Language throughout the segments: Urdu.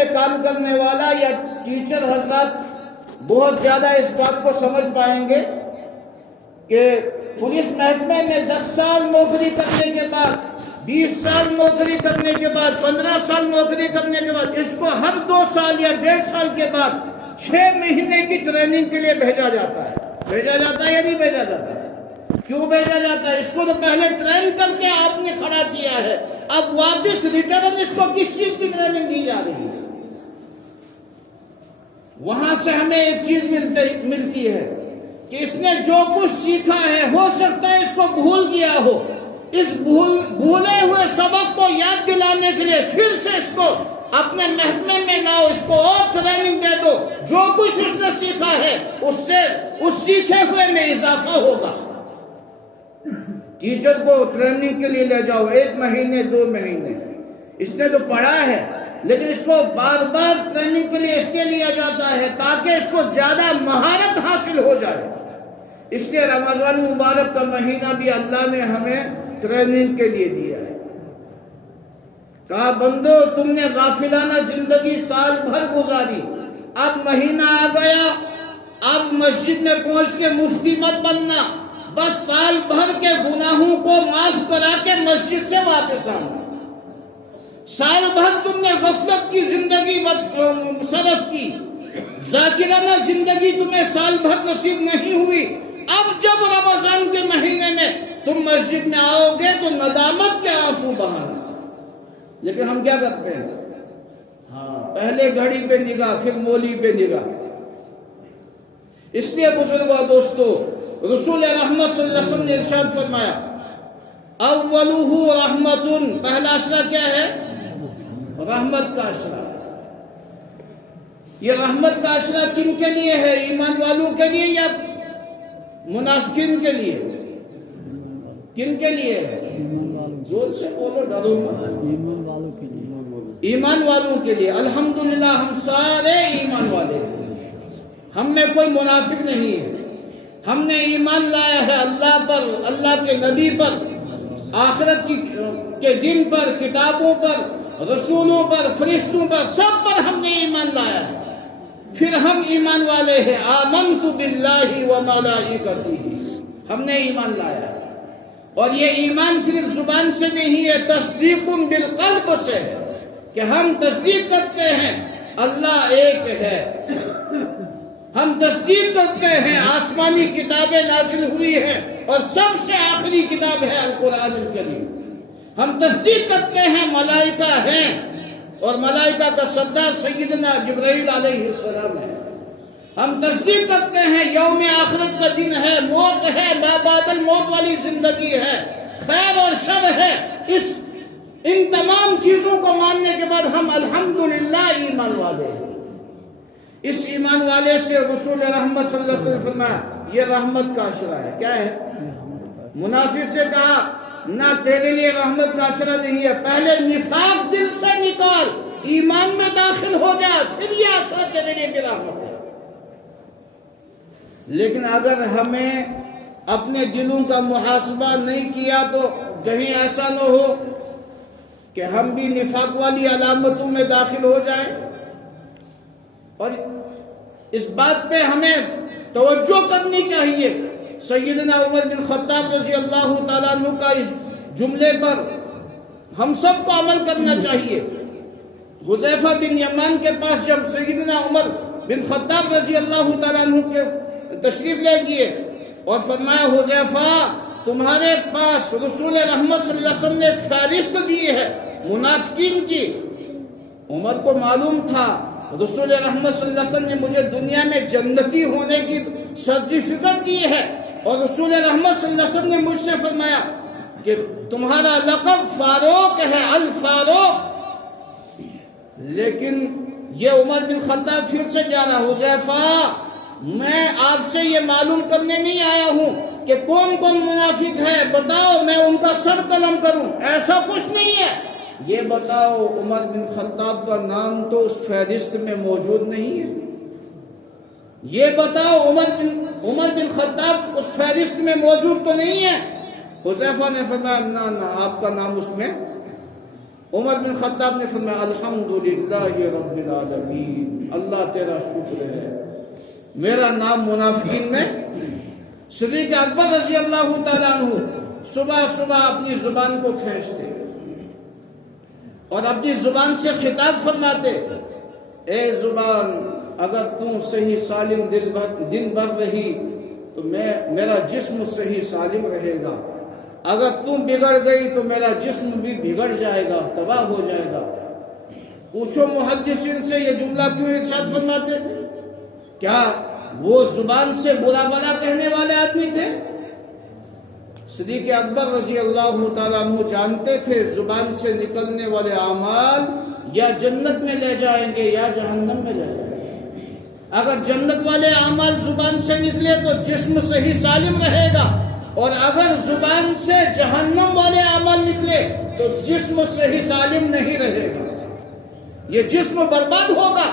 میں کام کرنے والا یا ٹیچر حضرات بہت زیادہ اس بات کو سمجھ پائیں گے کہ پولیس محکمے میں 10 سال نوکری کرنے کے بعد، 20 سال نوکری کرنے کے بعد، 15 سال نوکری کرنے کے بعد اس کو ہر 2 سال یا 1.5 سال کے بعد 6 مہینے کی ٹریننگ کے لیے بھیجا جاتا ہے۔ بھیجا جاتا ہے یا نہیں بھیجا جاتا ہے؟ کیوں بھیجا جاتا ہے؟ اس کو تو پہلے ٹرین کر کے آپ نے کھڑا کیا ہے، اب واپس ریٹرن اس کو کس چیز کی ٹریننگ دی جا رہی ہے؟ وہاں سے ہمیں ایک چیز ملتی ہے کہ اس نے جو کچھ سیکھا ہے ہو سکتا ہے اس کو بھول گیا ہو، اس بھولے ہوئے سبق کو یاد دلانے کے لیے پھر سے اس کو اپنے محکمے میں لاؤ، اس کو اور ٹریننگ دے دو، جو کچھ اس نے سیکھا ہے اس سیکھے ہوئے میں اضافہ ہوگا۔ ٹیچر کو ٹریننگ کے لیے لے جاؤ 1 مہینے 2 مہینے، اس نے تو پڑھا ہے لیکن اس کو بار بار ٹریننگ کے لیے اس لیے لیا جاتا ہے تاکہ اس کو زیادہ مہارت حاصل ہو جائے۔ اس لیے رمضان مبارک کا مہینہ بھی اللہ نے ہمیں ٹریننگ کے لیے دیا ہے۔ کہا بندو تم نے غافلانہ زندگی سال بھر گزاری، اب مہینہ آ گیا، اب مسجد میں پہنچ کے مفتی مت بننا، بس سال بھر کے گناہوں کو معاف کرا کے مسجد سے واپس آنا۔ سال بھر تم نے غفلت کی زندگی صرف کی، ذاکرانہ زندگی تمہیں سال بھر نصیب نہیں ہوئی، اب جب رمضان کے مہینے میں تم مسجد میں آؤ گے تو ندامت کے آنسو بہانا۔ لیکن ہم کیا کرتے ہیں؟ پہلے گھڑی پہ نگاہ پھر مولی پہ نگاہ۔ اس لیے بزرگوں دوستو، رسول رحمت صلی اللہ علیہ وسلم نے ارشاد فرمایا اولہ رحمتن، پہلا اشرہ کیا ہے؟ رحمت کا اشرہ۔ یہ رحمت کا اشرہ کن کے لیے ہے؟ ایمان والوں کے لیے یا منافقین کے لیے؟ کن کے لیے ہے؟ زور سے بولو، ڈرو مت۔ ایمان والوں کے لیے۔ الحمدللہ ہم سارے ایمان والے ہیں، ہم میں کوئی منافق نہیں ہے، ہم نے ایمان لایا ہے اللہ پر، اللہ کے نبی پر، آخرت کے دن پر، کتابوں پر، رسولوں پر، فرشتوں پر، سب پر ہم نے ایمان لایا ہے۔ پھر ہم ایمان والے ہیں، آمنت باللہ وملائکتہ، ہم نے ایمان لایا ہے۔ اور یہ ایمان صرف زبان سے نہیں ہے، تصدیق بالقلب سے ہے کہ ہم تصدیق کرتے ہیں اللہ ایک ہے، ہم تصدیق کرتے ہیں آسمانی کتابیں نازل ہوئی ہیں اور سب سے آخری کتاب ہے القرآن الکریم، ہم تصدیق کرتے ہیں ملائکہ ہیں اور ملائکہ کا سردار سیدنا جبرائیل علیہ السلام ہے، ہم تصدیق کرتے ہیں یوم آخرت کا دن ہے، موت ہے، ما بعد الموت والی زندگی ہے، خیر اور شر ہے۔ ان تمام چیزوں کو ماننے کے بعد ہم الحمدللہ ایمان والے ہیں۔ اس ایمان والے سے رسول رحمت صلی اللہ علیہ وسلم فرمایا یہ رحمت کا عشرہ ہے۔ کیا ہے؟ منافق سے کہا نہ تیرے لیے رحمت کا عشرہ نہیں ہے، پہلے نفاق دل سے نکال، ایمان میں داخل ہو جا، پھر یہ عشرہ تیرے لیے بھی رحمت ہے۔ لیکن اگر ہمیں اپنے دلوں کا محاسبہ نہیں کیا تو کہیں ایسا نہ ہو کہ ہم بھی نفاق والی علامتوں میں داخل ہو جائیں۔ اور اس بات پہ ہمیں توجہ کرنی چاہیے، سیدنا عمر بن خطاب رضی اللہ تعالیٰ عنہ کا اس جملے پر ہم سب کو عمل کرنا چاہیے۔ حذیفہ بن یمان کے پاس جب سیدنا عمر بن خطاب رضی اللہ تعالیٰ عنہ کے تشریف لے گئے اور فرمایا حذیفہ تمہارے پاس رسول رحمت صلی اللہ علیہ وسلم نے ایک فہرست دی ہے منافقین کی۔ عمر کو معلوم تھا رسول رحمت صلی اللہ علیہ وسلم نے مجھے دنیا میں جنتی ہونے کی سرٹیفکیٹ دی ہے، اور رسول رحمت صلی اللہ علیہ وسلم نے مجھ سے فرمایا کہ تمہارا لقب فاروق ہے، الفاروق۔ لیکن یہ عمر بن خطاب پھر سے جا رہا، حذیفہ میں آپ سے یہ معلوم کرنے نہیں آیا ہوں کہ کون کون منافق ہے، بتاؤ میں ان کا سر قلم کروں، ایسا کچھ نہیں ہے۔ یہ بتاؤ عمر بن خطاب کا نام تو اس فہرست میں موجود نہیں ہے، یہ بتاؤ عمر بن خطاب اس فہرست میں موجود تو نہیں ہے۔ حذیفہ نے فرمایا نہ آپ کا نام اس میں عمر بن خطاب نے فرمایا الحمدللہ رب العالمین، اللہ تیرا شکر ہے، میرا نام منافقین میں۔ صدیق اکبر رضی اللہ تعالیٰ عنہ صبح صبح اپنی زبان کو کھینچتے اور اپنی زبان سے خطاب فرماتے، اے زبان اگر تم صحیح سالم دن بھر رہی تو میرا جسم صحیح سالم رہے گا، اگر تم بگڑ گئی تو میرا جسم بھی بگڑ جائے گا، تباہ ہو جائے گا۔ پوچھو محدثین سے یہ جملہ کیوں ارشاد فرماتے تھے؟ کیا وہ زبان سے برا بلا کہنے والے آدمی تھے؟ صدیق اکبر رضی اللہ تعالیٰ عنہ جانتے تھے زبان سے نکلنے والے اعمال یا جنت میں لے جائیں گے یا جہنم میں لے جائیں گے۔ اگر جنت والے اعمال زبان سے نکلے تو جسم صحیح سالم رہے گا، اور اگر زبان سے جہنم والے اعمال نکلے تو جسم صحیح سالم نہیں رہے گا، یہ جسم برباد ہوگا۔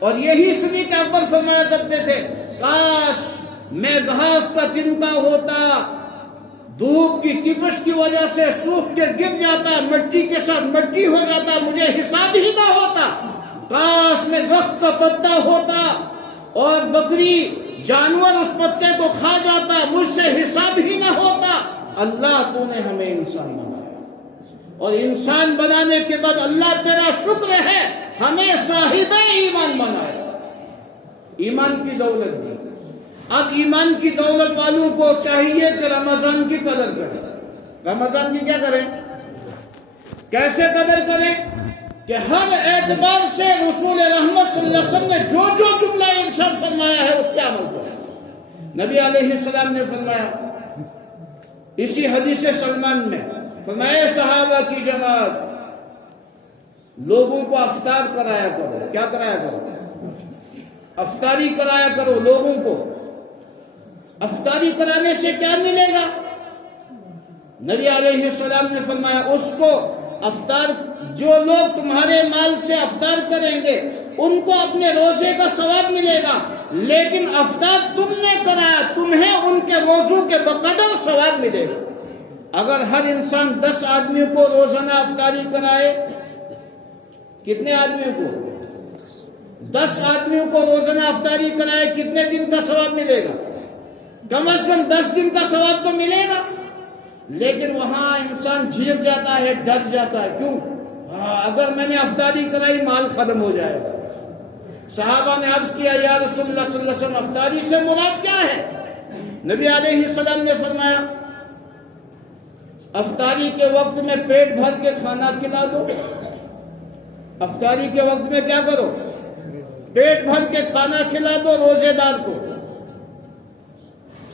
اور یہی صدیق اکبر فرمایا کرتے تھے، کاش میں گھاس کا تنکا ہوتا، دھوپ کی تپش کی وجہ سے سوکھ کے گر جاتا، مٹی کے ساتھ مٹی ہو جاتا، مجھے حساب ہی نہ ہوتا۔ کاش میں درخت کا پتا ہوتا اور بکری جانور اس پتے کو کھا جاتا، مجھ سے حساب ہی نہ ہوتا۔ اللہ تو نے ہمیں انسان بنایا، اور انسان بنانے کے بعد اللہ تیرا شکر ہے ہمیں صاحب ایمان بنایا، ایمان کی دولت دی۔ اب ایمان کی دولت والوں کو چاہیے کہ رمضان کی قدر کریں۔ رمضان کی کیا کریں؟ کیسے قدر کریں؟ کہ ہر اعتبار سے رسول رحمت صلی اللہ علیہ وسلم نے جو جملہ ارشاد فرمایا ہے اس کے عمل کریں۔ نبی علیہ السلام نے فرمایا اسی حدیث سلمان میں، فرمایا صحابہ کی جماعت لوگوں کو افطار کرایا کرو۔ کیا کرایا کرو؟ افطاری کرایا کرو لوگوں کو۔ افطاری کرانے سے کیا ملے گا؟ نبی علیہ السلام نے فرمایا اس کو افطار، جو لوگ تمہارے مال سے افطار کریں گے ان کو اپنے روزے کا ثواب ملے گا، لیکن افطار تم نے کرایا، تمہیں ان کے روزوں کے بقدر ثواب ملے گا۔ اگر ہر انسان 10 آدمیوں کو روزانہ افطاری کرائے، کتنے آدمیوں کو؟ 10 آدمیوں کو روزانہ افطاری کرائے، کتنے دن کا ثواب ملے گا؟ کم از کم 10 دن کا ثواب تو ملے گا۔ لیکن وہاں انسان جھیک جاتا ہے، ڈر جاتا ہے، کیوں؟ اگر میں نے افطاری کرائی مال ختم ہو جائے گا۔ صحابہ نے عرض کیا یا رسول اللہ صلی اللہ علیہ وسلم افطاری سے مراد کیا ہے؟ نبی علیہ السلام نے فرمایا افطاری کے وقت میں پیٹ بھر کے کھانا کھلا دو۔ افطاری کے وقت میں کیا کرو؟ پیٹ بھر کے کھانا کھلا دو روزے دار کو۔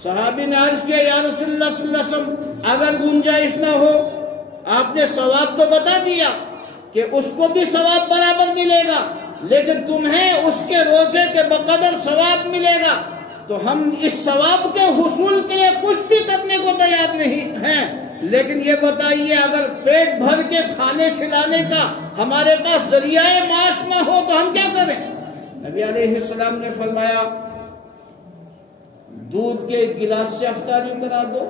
صحابی نے عرض کیا یا رسول اللہ صلی اللہ علیہ وسلم اگر گنجائش نہ ہو، آپ نے ثواب تو بتا دیا کہ اس کو بھی ثواب برابر ملے گا، لیکن تمہیں اس کے روزے کے بقدر ثواب ملے گا، تو ہم اس ثواب کے حصول کے لیے کچھ بھی کرنے کو تیار نہیں ہیں، لیکن یہ بتائیے اگر پیٹ بھر کے کھانے کھلانے کا ہمارے پاس ذریعہ معاش نہ ہو تو ہم کیا کریں؟ نبی علیہ السلام نے فرمایا دودھ کے گلاس سے افطاری کرا دو،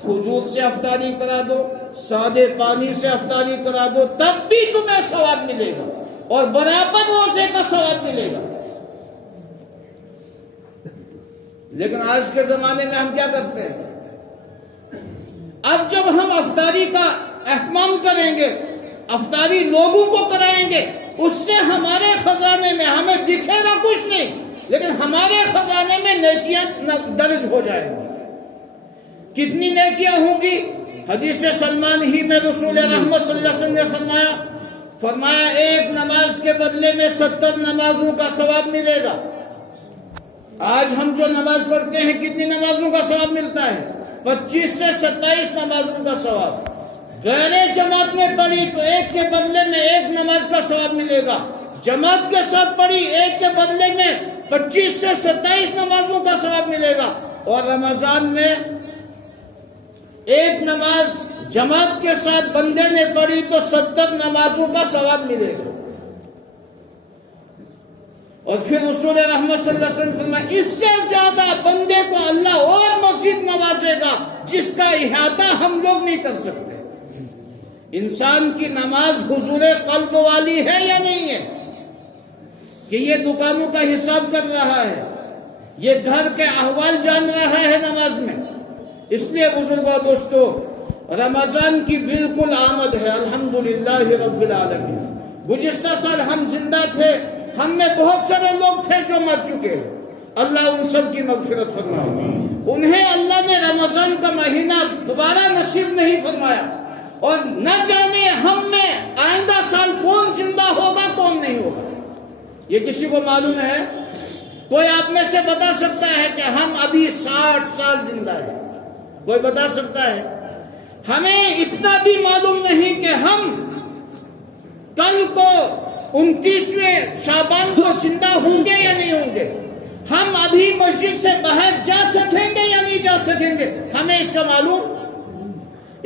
کھجور سے افطاری کرا دو، سادے پانی سے افطاری کرا دو، تب بھی تمہیں ثواب ملے گا اور برابر روزے کا ثواب ملے گا۔ لیکن آج کے زمانے میں ہم کیا کرتے ہیں؟ اب جب ہم افطاری کا اہتمام کریں گے، افطاری لوگوں کو کرائیں گے، اس سے ہمارے خزانے میں ہمیں دکھے گا کچھ نہیں، لیکن ہمارے خزانے میں نیکیاں درج ہو جائیں گی۔ کتنی نیکیاں ہوں گی؟ حدیث سلمان ہی میں رسول رحمت صلی اللہ علیہ وسلم نے فرمایا ایک نماز کے بدلے میں 70 نمازوں کا ثواب ملے گا۔ آج ہم جو نماز پڑھتے ہیں کتنی نمازوں کا ثواب ملتا ہے؟ 25 سے 27 نمازوں کا ثواب۔ غیر جماعت میں پڑھی تو ایک کے بدلے میں ایک نماز کا ثواب ملے گا، جماعت کے ساتھ پڑھی ایک کے بدلے میں 25 سے 27 نمازوں کا ثواب ملے گا۔ اور رمضان میں ایک نماز جماعت کے ساتھ بندے نے پڑھی تو 70 نمازوں کا ثواب ملے گا۔ اور پھر رسول رحمت صلی اللہ علیہ وسلم فرمایا اس سے زیادہ بندے کو اللہ اور مزید نوازے گا جس کا احاطہ ہم لوگ نہیں کر سکتے۔ انسان کی نماز حضور قلب والی ہے یا نہیں ہے کہ یہ دکانوں کا حساب کر رہا ہے، یہ گھر کے احوال جان رہا ہے نماز میں؟ اس لیے بزرگوں دوستو، رمضان کی بالکل آمد ہے، الحمدللہ رب العالمین۔ گزشتہ سال ہم زندہ تھے، ہم میں بہت سارے لوگ تھے جو مر چکے ہیں، اللہ ان سب کی مغفرت فرمائے۔ انہیں اللہ نے رمضان کا مہینہ دوبارہ نصیب نہیں فرمایا، اور نہ جانے ہم میں آئندہ سال کون زندہ ہوگا کون نہیں ہوگا، یہ کسی کو معلوم ہے؟ کوئی آپ میں سے بتا سکتا ہے کہ ہم ابھی 60 سال زندہ ہیں؟ کوئی بتا سکتا ہے؟ ہمیں اتنا بھی معلوم نہیں کہ ہم کل کو 29ویں شعبان کو زندہ ہوں گے یا نہیں ہوں گے، ہم ابھی مسجد سے باہر جا سکیں گے یا نہیں جا سکیں گے، ہمیں اس کا معلوم؟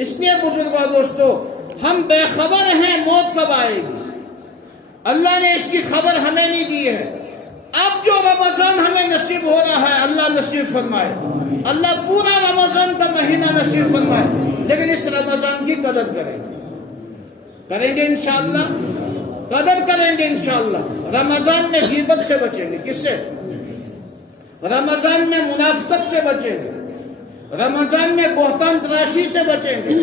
اس لیے بزرگوں دوستو، ہم بے خبر ہیں موت کب آئے گی، اللہ نے اس کی خبر ہمیں نہیں دی ہے۔ اب جو رمضان ہمیں نصیب ہو رہا ہے اللہ نصیب فرمائے، اللہ پورا رمضان کا مہینہ نصیب فرمائے، لیکن اس رمضان کی قدر کریں گے انشاءاللہ، قدر کریں گے انشاءاللہ۔ رمضان میں غیبت سے بچیں گے، کس سے؟ رمضان میں منافقت سے بچیں گے، رمضان میں بہتان تراشی سے بچیں گے،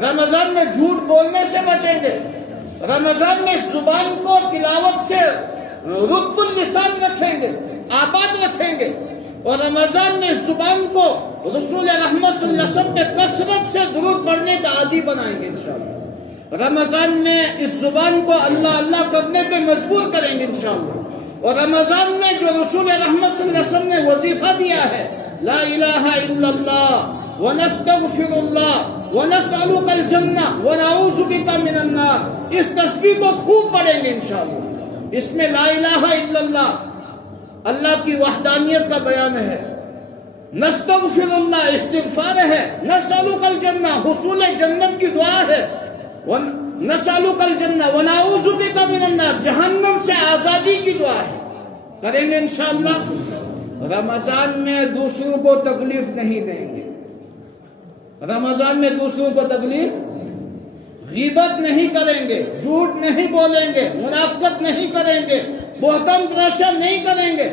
رمضان میں جھوٹ بولنے سے بچیں گے، رمضان میں زبان کو تلاوت سے رطب اللسان رکھیں گے، آباد رکھیں گے، اور رمضان میں زبان کو رسول رحمت صلی اللہ علیہ وسلم پہ کثرت سے درود پڑھنے کا عادی بنائیں گے انشاءاللہ۔ رمضان میں اس زبان کو اللہ اللہ کرنے پہ مجبور کریں گے انشاءاللہ، اور رمضان میں جو رسول رحمت صلی اللہ علیہ وسلم نے وظیفہ دیا ہے، لا الہ الا اللہ ونستغفر اللہ ونسألک الجنہ ونعوذ بک من النار، اس تسبیح کو خوب پڑھیں گے انشاءاللہ۔ اس میں لا الہ الا اللہ اللہ کی وحدانیت کا بیان ہے، نستغفر اللہ استغفار ہے، نسألک الجنہ حصول جنت کی دعا ہے، نسألک الجنہ ونعوذ بک من النار جہنم سے آزادی کی دعا ہے، کریں گے انشاءاللہ۔ رمضان میں دوسروں کو تکلیف نہیں دیں گے، رمضان میں دوسروں کو تکلیف، غیبت نہیں کریں گے، جھوٹ نہیں بولیں گے، منافقت نہیں کریں گے، بہتان تراشا نہیں کریں گے،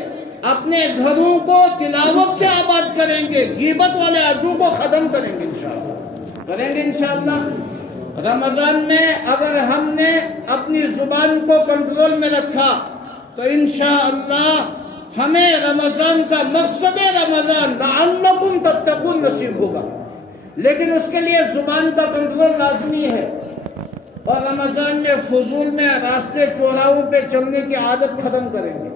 اپنے گھروں کو تلاوت سے آباد کریں گے، غیبت والے اڈوں کو ختم کریں گے انشاءاللہ، کریں گے انشاءاللہ۔ رمضان میں اگر ہم نے اپنی زبان کو کنٹرول میں رکھا تو انشاءاللہ ہمیں رمضان کا مقصد رمضان لعلکم تتقون نصیب ہوگا، لیکن اس کے لیے زبان کا کنٹرول لازمی ہے، اور رمضان میں فضول میں راستے چوراہوں پہ چلنے کی عادت ختم کریں گے۔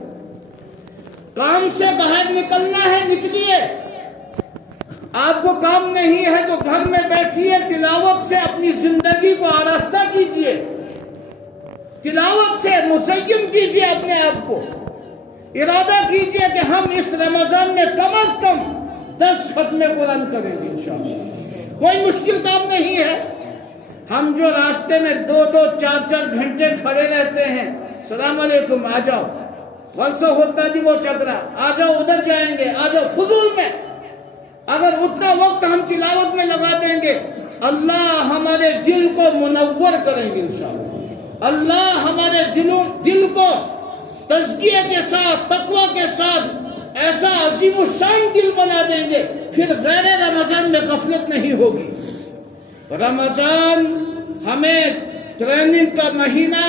کام سے باہر نکلنا ہے نکلیے، آپ کو کام نہیں ہے تو گھر میں بیٹھیے، تلاوت سے اپنی زندگی کو آراستہ کیجئے، تلاوت سے مزین کیجئے اپنے آپ کو، ارادہ کیجئے کہ ہم اس رمضان میں کم از کم 10 ختم قرآن کریں گے انشاءاللہ۔ کوئی مشکل کام نہیں ہے۔ ہم جو راستے میں 2-2 4-4 گھنٹے کھڑے رہتے ہیں، السلام علیکم آ جاؤ، ولسا ہوتا جی وہ چکرا، آ جاؤ ادھر جائیں گے، آ جاؤ، فضول میں اگر اتنا وقت ہم تلاوت میں لگا دیں گے، اللہ ہمارے دل کو منور کریں گے انشاءاللہ، اللہ ہمارے دل کو تزکیہ کے ساتھ تقوی کے ساتھ ایسا عظیم الشان دل بنا دیں گے، پھر غیر رمضان میں غفلت نہیں ہوگی۔ رمضان ہمیں ٹریننگ کا مہینہ،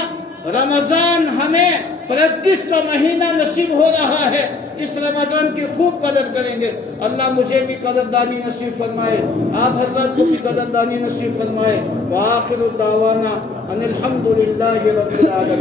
رمضان ہمیں پریکٹس کا مہینہ نصیب ہو رہا ہے، اس رمضان کی خوب قدر کریں گے۔ اللہ مجھے بھی قدردانی نصیب فرمائے، آپ حضرات کو بھی قدردانی نصیب فرمائے۔ وآخر دعوانا ان الحمدللہ رب العالمین۔